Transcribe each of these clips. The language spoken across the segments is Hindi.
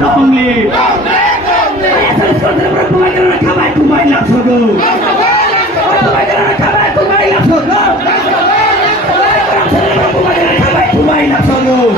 long live. Kamay kumailap sugo. Kamay kumailap sugo. Kumailap long live. Kumailap long live.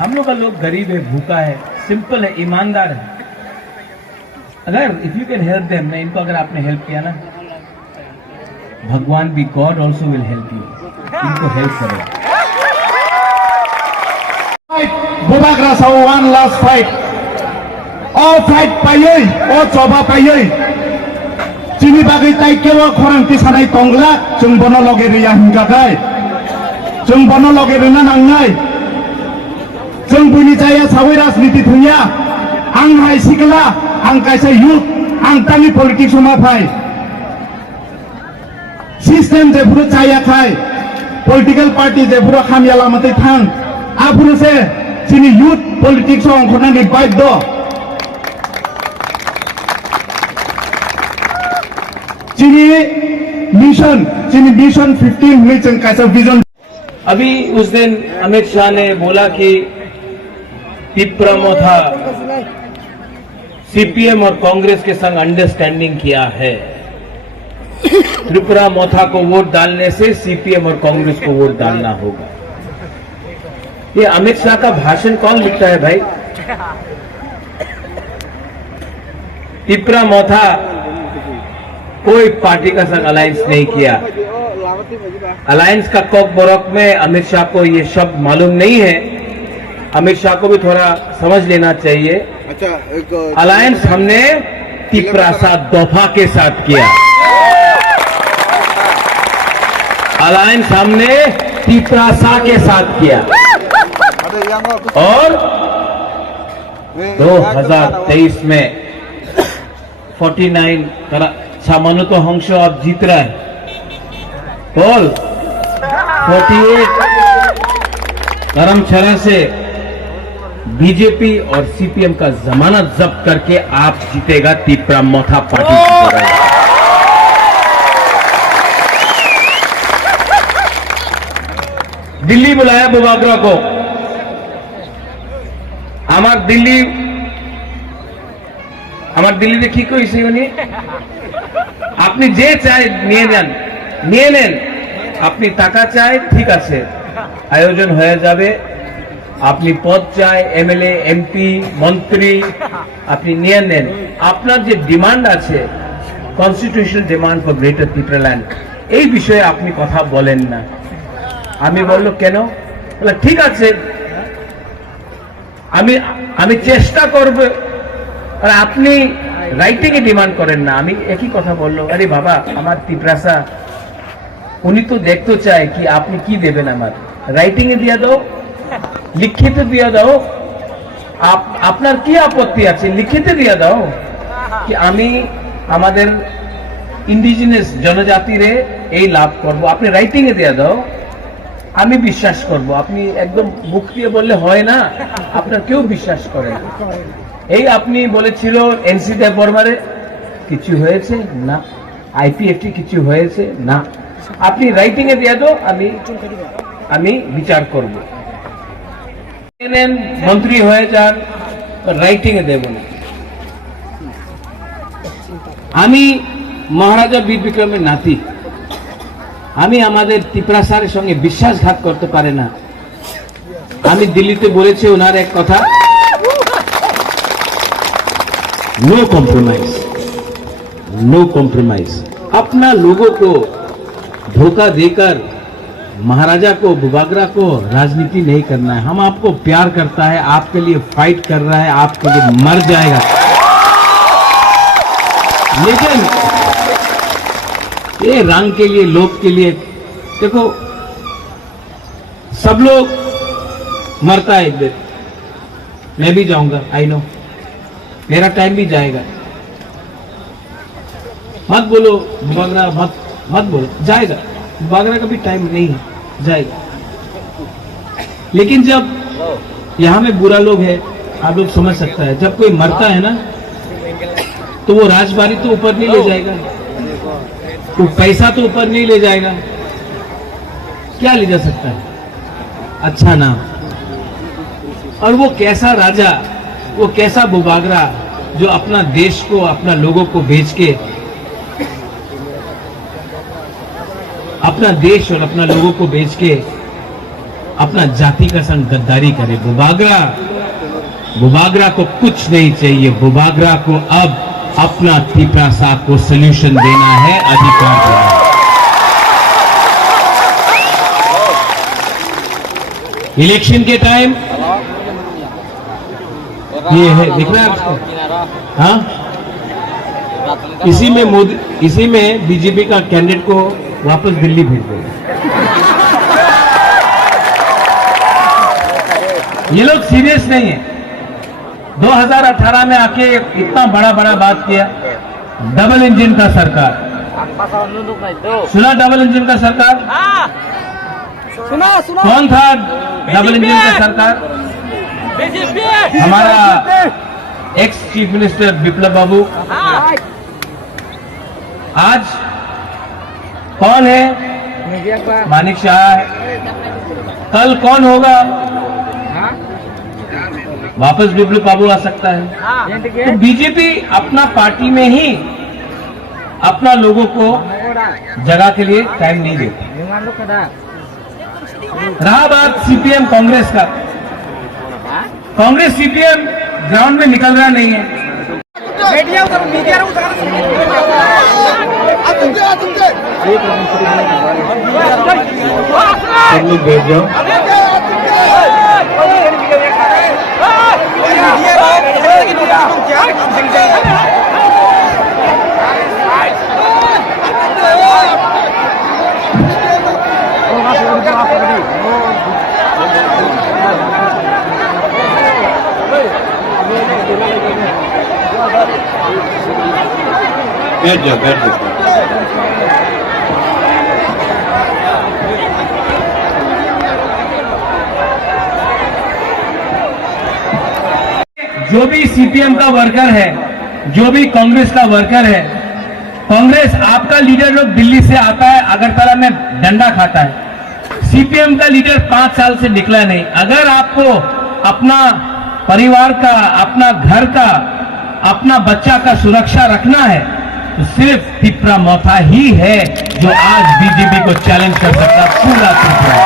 हम लोग का लोग गरीब है, भूखा है, सिंपल है, ईमानदार है। अगर if you can help them ना, इनको अगर आपने हेल्प किया ना, भगवान भी God also will help you. इनको हेल्प करो। बुबाग्रा साव वन लास्ट फाइट ओ फाइट पाइयै ओ जबा पाइयै चिनि बागै ताइकेवा खरांथि सानाय तंग्ला जों बनो लगे रिया हिंगाखै जों बनो लगे रिना नांनाय जों बुनि जाया सावै राजनीति थुया आं हाय सिकला आं कायसा युथ आं तानि पलिटिक्स मा फाय सिस्टेम जेफोर जायाखै पलिटिकल पार्टी जेफोर खामिया लामातै थां आफोरसे चिनि युथ पलिटिक्स अंखरनानै बाध्य चिनी मिशन 15 में जों कायसा विजन। अभी उस दिन अमित शाह ने बोला कि तिपरामोथा सीपीएम और कांग्रेस के संग अंडरस्टैंडिंग किया है। त्रिपुरा मोथा को वोट डालने से सीपीएम और कांग्रेस को वोट डालना होगा। ये अमित शाह का भाषण कौन लिखता है भाई? तिपरा मोथा कोई पार्टी का संग अलायंस नहीं किया। अलायंस का कोक बोरक में अमित शाह को ये शब्द मालूम नहीं है। अमित शाह को भी थोड़ा समझ लेना चाहिए। अलायंस हमने तिपरासा दोफा के साथ किया। अलायंस हमने तिपरासा के साथ किया और 2023 में 49 सामान्य तो हंस अब जीत रहा है। बोल 48 धर्मशाला से बीजेपी और सीपीएम का जमानत जब्त करके आप जीतेगा तिपरा मोथा पार्टी। दिल्ली बुलाया बुबाग्रा को। আমার দিল্লিতে কি কইছে উনি? আপনি যে চাই নিয়ে নেন। আপনি টাকা চাই, ঠিক আছে, আয়োজন হয়ে যাবে। আপনি পদ চাই, এমএলএ, এমপি, মন্ত্রী, আপনি নিয়ে নেন। আপনার যে ডিমান্ড আছে, constitutional demand for greater Tripuraland, এই বিষয়ে আপনি কথা বলেন না। আমি বললো কেন? বলে ঠিক আছে, আমি চেষ্টা করব। আর আপনি রাইটিং এ ডিমান্ড করেন না। আমি একই কথা বললো, আরে বাবা, আমার তিপরাসা উনি তো দেখতে চায় কি আপনি কি দেবেন। আমার রাইটিং এ দিয়ে দাও, লিখিত দিয়ে দাও। আপনার কি আপত্তি আছে? লিখিত দিয়ে দাও কি আমি আমাদের ইন্ডিজিনাস জনজাতিরে এই লাভ করব। আপনি রাইটিং এ দিয়ে দাও, আমি বিশ্বাস করব। আপনি একদম মুখ দিয়ে বললে হয় না, আপনার কেউ বিশ্বাস করে না। এই আপনি বলেছিল এনসি দেব বর্মারে কিছু হয়েছে না, আইপিএফটি কিছু হয়েছে না, আপনি রাইটিং এ দিয়ে দাও, আমি বিচার করব। মন্ত্রী হয়ে যান, রাইটিং এ দেব না। আমি মহারাজা বীর বিক্রমের নাতি, আমি আমাদের তিপরাসারের সঙ্গে বিশ্বাসঘাত করতে পারে না। আমি দিল্লিতে বলেছি ওনার এক কথা, নো কম্প্রোমাইজ। No compromise. अपना लोगों को धोखा देकर महाराजा को, बुबागरा को राजनीति नहीं करना है। हम आपको प्यार करता है, आपके लिए फाइट कर रहा है, आपके लिए मर जाएगा। लेकिन ये रंग के लिए, लोभ के लिए, देखो सब लोग मरता है एक दिन, मैं भी जाऊंगा, आई नो, मेरा टाइम भी जाएगा। मत बोलो बुबागरा, मत बोलो, जाएगा, बुबागरा का भी टाइम नहीं है, जाएगा। लेकिन जब यहां में बुरा लोग है, आप लोग समझ सकता है, जब कोई मरता है ना तो वो राजबारी तो ऊपर नहीं ले जाएगा, तो पैसा तो ऊपर नहीं ले जाएगा, क्या ले जा सकता है? अच्छा नाम। और वो कैसा राजा, वो कैसा बुबागरा जो अपना देश को, अपना लोगों को बेच के, अपना देश और अपना लोगों को बेच के अपना जाति का संग गद्दारी करे। बुबागरा को कुछ नहीं चाहिए। बुबागरा को अब अपना तिपरासा को सॉल्यूशन देना है, अधिकार देना है। इलेक्शन के टाइम ये है, दिख रहा है आपको? हाँ, इसी में बीजेपी का कैंडिडेट को वापस दिल्ली भेज देगा। ये लोग सीरियस नहीं है। 2018 में आके इतना बड़ा बात किया, डबल इंजन का सरकार। सुना डबल इंजन का सरकार? सुना। कौन था डबल इंजन का सरकार? हमारा एक्स चीफ मिनिस्टर विप्लव बाबू। आज कौन है? मानिक शाह है। कल कौन होगा? वापस विप्लव बाबू आ सकता है। तो बीजेपी अपना पार्टी में ही अपना लोगों को जगह के लिए टाइम नहीं देता। रहा बात सीपीएम कांग्रेस का, कांग्रेस सीपीएम ग्राउंड में निकल रहा नहीं है। भेजो बैठ जाओ। जो भी सीपीएम का वर्कर है, जो भी कांग्रेस का वर्कर है, कांग्रेस आपका लीडर लोग दिल्ली से आता है, अगरतला में डंडा खाता है। सीपीएम का लीडर 5 साल से निकला नहीं। अगर आपको अपना परिवार का, अपना घर का, अपना बच्चा का सुरक्षा रखना है तो सिर्फ तिपरा मोथा ही है जो आज बीजेपी को चैलेंज कर सकता पूरा तिपरा।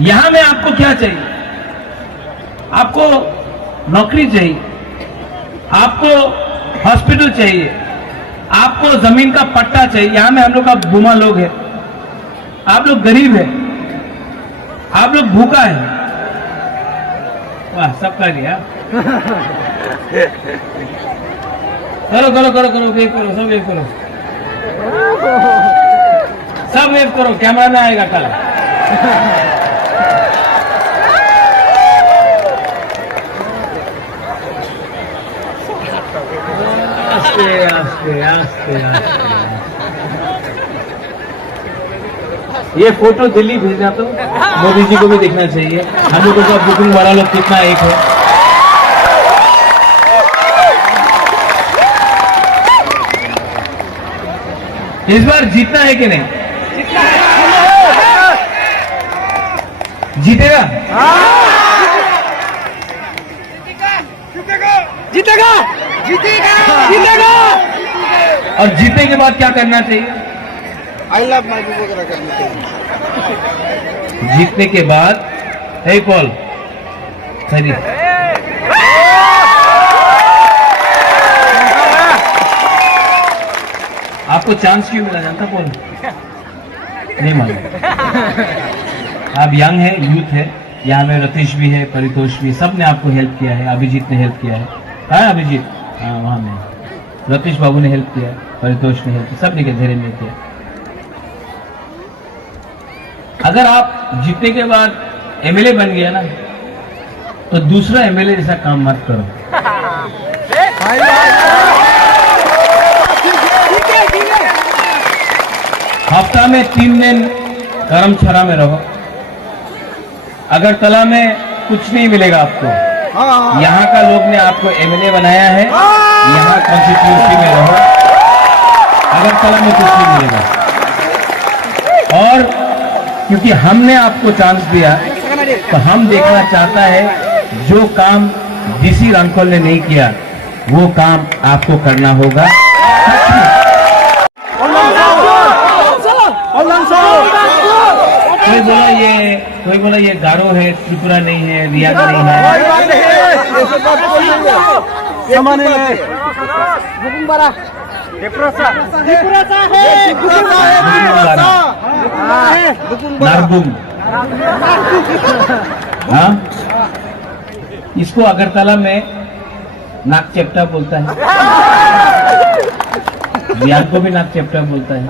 यहां में आपको क्या चाहिए? आपको नौकरी चाहिए, आपको हॉस्पिटल चाहिए, आपको जमीन का पट्टा चाहिए। यहां में हम लोग का बुमा लोग है, आप लोग गरीब है, आप लोग भूखा है। वाह, सबका लिया। करो करो करो करो, वेव करो, सब वेव करो, सब वेव करो, कैमरा में आएगा कल। आस्ते आस्ते आस्ते आस्ते। ये फोटो दिल्ली भेजना तो मोदी जी को भी देखना चाहिए। हम लोगों का बुकिंग वाला लोग कितना एक है। इस बार जीतना है कि नहीं? जीतेगा? जीतेगा। और जीतने के बाद क्या करना चाहिए? आई लव महबूब वगैरह करनी चाहिए। जीतने के बाद, हे पॉल, सही आपको चांस क्यों मिला जानता कौन? नहीं मालूम। आप यंग है, यूथ है, यहाँ में रतीश भी है, परितोष भी, सब ने आपको हेल्प किया है। अभिजीत ने हेल्प किया है। हाँ अभिजीत, हाँ वहाँ में रतीश बाबू ने हेल्प किया, परितोष ने हेल्प किया, सब ने धैर्य ने किया। अगर आप जीतने के बाद एमएलए बन गया ना, तो दूसरा एमएलए जैसा काम मत करो। हफ्ता में 3 दिन करमछरा में रहो। अगरतला में कुछ नहीं मिलेगा आपको। यहाँ का लोग ने आपको एमएलए बनाया है, यहाँ कॉन्स्टिट्यूंसी में रहो। अगरतला में कुछ नहीं मिलेगा। और क्योंकि हमने आपको चांस दिया, तो हम देखना चाहता है जो काम डीसी रणखोल ने नहीं किया, वो काम आपको करना होगा। कोई बोला ये गारो है, त्रिपुरा नहीं है, रियाग नहीं है। नारगुम, हाँ, इसको अगरतला में नाक चेप्टा बोलता है, रियाग को भी नाक चेप्टा बोलता है,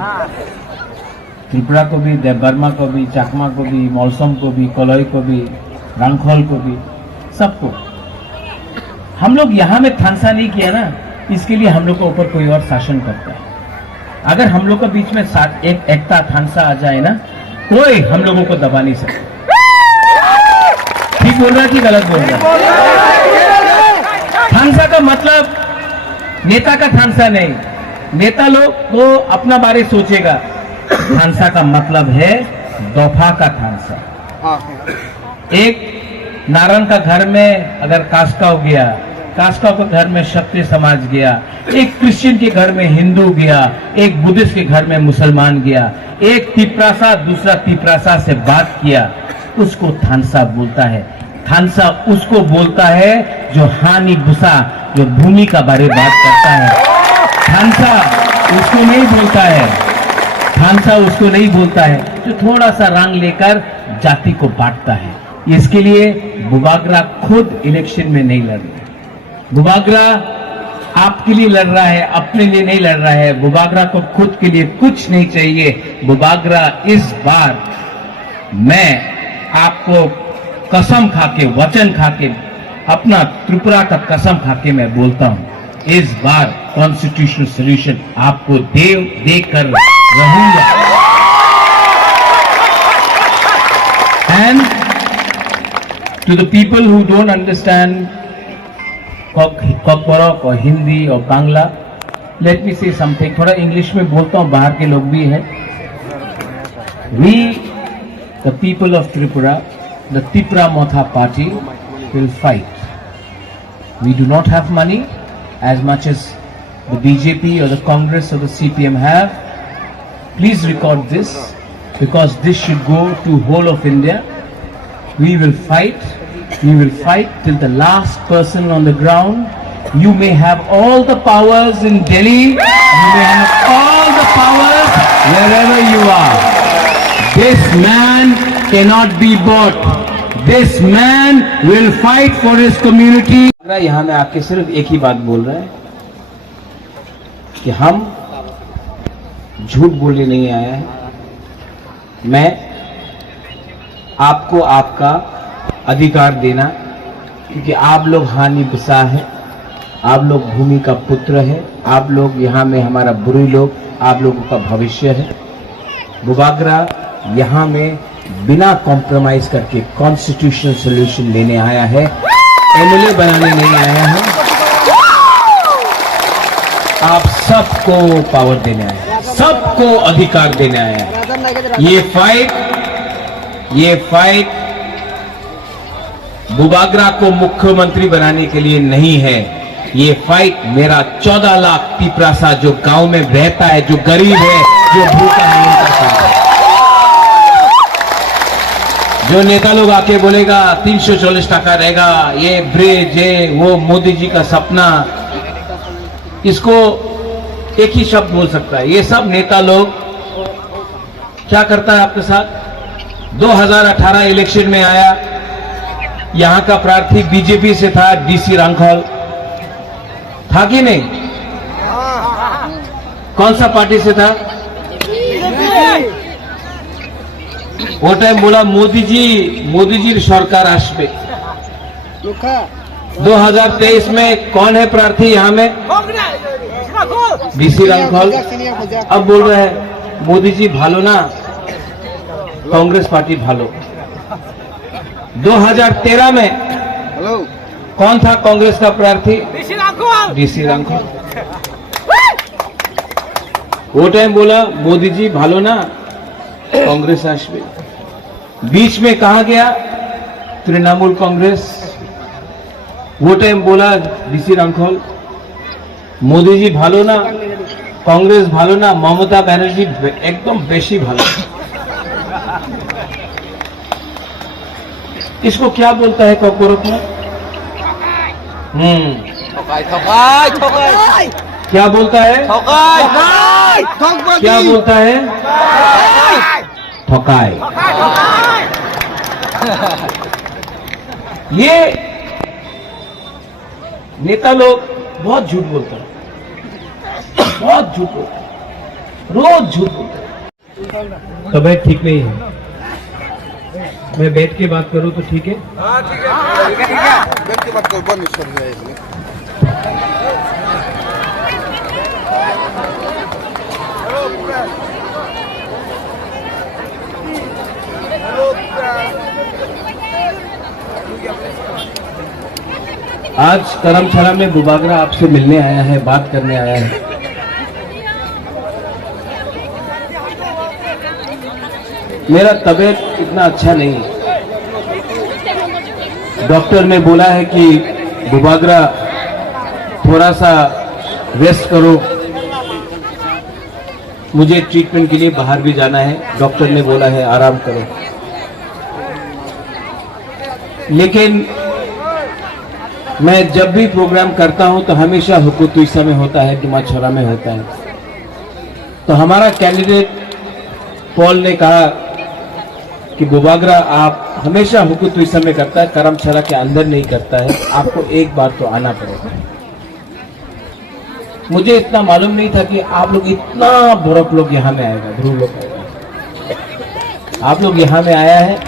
त्रिपुरा को भी, देवबर्मा को भी, चकमा को भी, मौसम को भी, कलोई को भी, रंखोल को भी, सबको। हम लोग यहाँ में थानसा नहीं किया ना, इसके लिए हम लोग के ऊपर कोई और शासन करता है। अगर हम लोग के बीच में एक एकता थानसा आ जाए ना, कोई हम लोगों को दबा नहीं सकता। ठीक बोल रहा है कि गलत बोल रहा है? थानसा का मतलब नेता का थानसा नहीं, नेता लोग वो अपना बारे सोचेगा। थानसा का मतलब है दफा का थानसा। एक नारायण का घर में अगर कास्काव गया, कास्काव के घर में क्षत्रिय समाज गया, एक क्रिश्चियन के घर में हिंदू गया, एक बुद्धिस्ट के घर में मुसलमान गया, एक तिपरासा दूसरा तिपरासा से बात किया, उसको थानसा बोलता है। थानसा उसको बोलता है जो हानि भूसा, जो भूमि का बारे बात करता है। थानसा उसको नहीं बोलता है, थानसा उसको नहीं बोलता है जो थोड़ा सा रंग लेकर जाति को बांटता है। इसके लिए बुबागरा खुद इलेक्शन में नहीं लड़ रहा। बुबागरा आपके लिए लड़ रहा है, अपने लिए नहीं लड़ रहा है। बुबागरा को खुद के लिए कुछ नहीं चाहिए। बुबागरा इस बार, मैं आपको कसम खाके, वचन खाके, अपना त्रिपुरा का कसम खाके मैं बोलता हूं, इस बार कॉन्स्टिट्यूशनल सोल्यूशन आपको देकर रहूंगा। And to the people who don't understand Kokborok और हिंदी और बांग्ला, लेट मी से समथिंग। थोड़ा इंग्लिश में बोलता हूं, बाहर के लोग भी हैं। We the people of Tripura, the Tripura Motha Party will fight. We do not have money as much as the BJP or the Congress or the CPM have. Please record this, because this should go to whole of India. We will fight. We will fight till the last person on the ground. You may have all the powers in Delhi. You may have all the powers wherever you are. This man cannot be bought. This man will fight for his community. यहाँ में आपके सिर्फ एक ही बात बोल रहा है कि हम झूठ बोलने नहीं आया है। मैं आपको आपका अधिकार देना, क्योंकि आप लोग हानि बसा है, आप लोग भूमि का पुत्र है, आप लोग यहाँ में हमारा बुरी लोग, आप लोगों का भविष्य है। बुबागरा यहाँ में बिना कॉम्प्रोमाइज करके कॉन्स्टिट्यूशनल सॉल्यूशन लेने आया है, एमएलए बनाने नहीं आया है। आप सबको पावर देने आया है, सबको अधिकार देने आया है। ये फाइट बुबागरा को मुख्यमंत्री बनाने के लिए नहीं है। ये फाइट मेरा 14 लाख तिपरासा जो गांव में रहता है, जो गरीब है, जो भूखा है, उनका साथ है। जो नेता लोग आके बोलेगा 340 टका रहेगा, ये ब्रिज, ये वो मोदी जी का सपना, इसको एक ही शब्द बोल सकता है, ये सब नेता लोग क्या करता है आपके साथ। 2018 इलेक्शन में आया, यहां का प्रार्थी बीजेपी से था, डीसी रांखल था कि नहीं? कौन सा पार्टी से था? वो टाइम बोला मोदी जी सरकार आसबे। 2023 में कौन है प्रार्थी यहां में? डीसी रांखल। अब बोल रहे हैं मोदी जी भालो ना, कांग्रेस पार्टी भालो। 2013 में कौन था कांग्रेस का प्रार्थी? डीसी रांखल। वो टाइम बोला मोदी जी भालो ना, कांग्रेस आसबे। बीच में कहा गया? तृणमूल कांग्रेस। वो टाइम बोला डीसी रांखल मोदी जी भालो ना, कांग्रेस भालो ना, ममता बनर्जी एकदम बेशी भालो। इसको क्या बोलता है कॉर्पोरेट में? क्या बोलता है? क्या बोलता है? ठकाई। ये नेता लोग बहुत झूठ बोलते हैं, बहुत झूठ बोलते हैं, रोज झूठ बोलते हैं। तबीयत ठीक नहीं है, मैं बैठ के बात करूं तो ठीक है? बैठ के बात करो, बंद कर दिया इसने। आज करमशाला में बुबागरा आपसे मिलने आया है, बात करने आया है। मेरा तबीयत इतना अच्छा नहीं है। डॉक्टर ने बोला है कि बुबागरा थोड़ा सा रेस्ट करो, मुझे ट्रीटमेंट के लिए बाहर भी जाना है। डॉक्टर ने बोला है आराम करो। लेकिन मैं जब भी प्रोग्राम करता हूं तो हमेशा हुकूतुइसा में होता है, डुमाछोरा में होता है। तो हमारा कैंडिडेट पॉल ने कहा कि बुबागरा आप हमेशा हुकूतुइसा में करता है, करमशाला के अंदर नहीं करता है, आपको एक बार तो आना पड़ेगा। मुझे इतना मालूम नहीं था कि आप लोग इतना बड़क लोग यहां में आएगा, ध्रुव लोग आएगा। आप लोग यहां में आया है।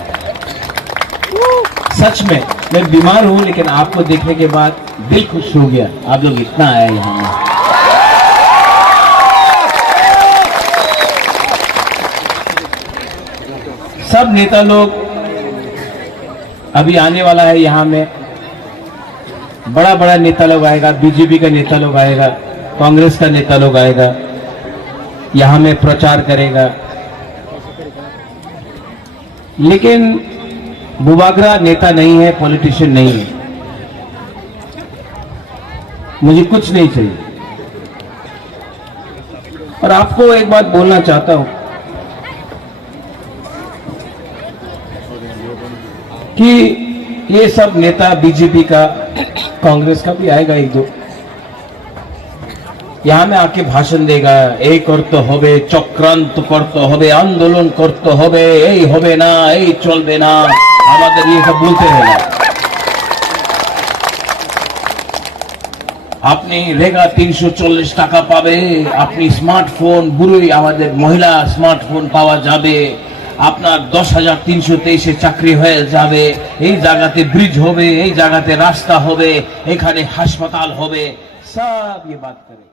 सच में मैं बीमार हूं, लेकिन आपको देखने के बाद दिल खुश हो गया, आप लोग इतना आए यहां में। सब नेता लोग अभी आने वाला है यहां में, बड़ा बड़ा नेता लोग आएगा, बीजेपी का नेता लोग आएगा, कांग्रेस का नेता लोग आएगा, यहां में प्रचार करेगा। लेकिन बुबागरा नेता नहीं है, पॉलिटिशियन नहीं है। मुझे कुछ नहीं चाहिए। और आपको एक बात बोलना चाहता हूं कि ये सब नेता बीजेपी का, कांग्रेस का भी आएगा एक दो, यहां में आके भाषण देगा, এই করতে হবে, চক্রান্ত করতে হবে, আন্দোলন করতে হবে, এই হবে না, এই চলবে না, আমাদের ये सब बोलते रहेगा। আপনি রেগা 340 টাকা পাবে, আপনি স্মার্টফোন, বুড়োই আমাদের মহিলা স্মার্টফোন পাওয়া যাবে, আপনার 10,323 চাকরি হয়ে যাবে, এই জায়গাতে ব্রিজ হবে, এই জায়গাতে রাস্তা হবে, এখানে হাসপাতাল হবে, सब ये बात करें।